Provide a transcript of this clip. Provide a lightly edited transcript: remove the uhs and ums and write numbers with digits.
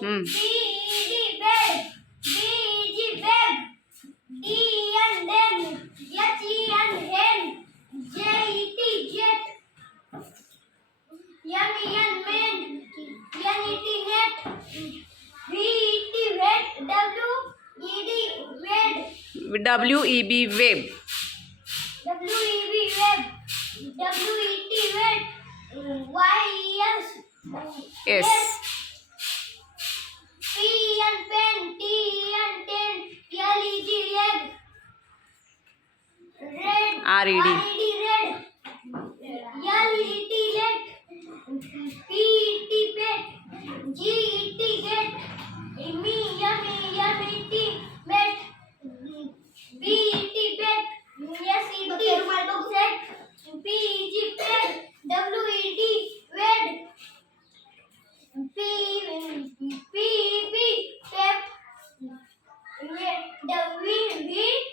Hmm. B E D bed. B E G bag. D E N den. H E N hen. J E T jet. M E N men. N E T net. V E T vet. W E D wed. WEB web. W E B web. W E T wet. Y E S. S. P E N pen. T E N ten. L E G leg. Red. RED. red. L E T let. P E T pet. G E T get. M E T met. B E T bet. S E T set. P E G pet. W E D wed. P E P pep. W E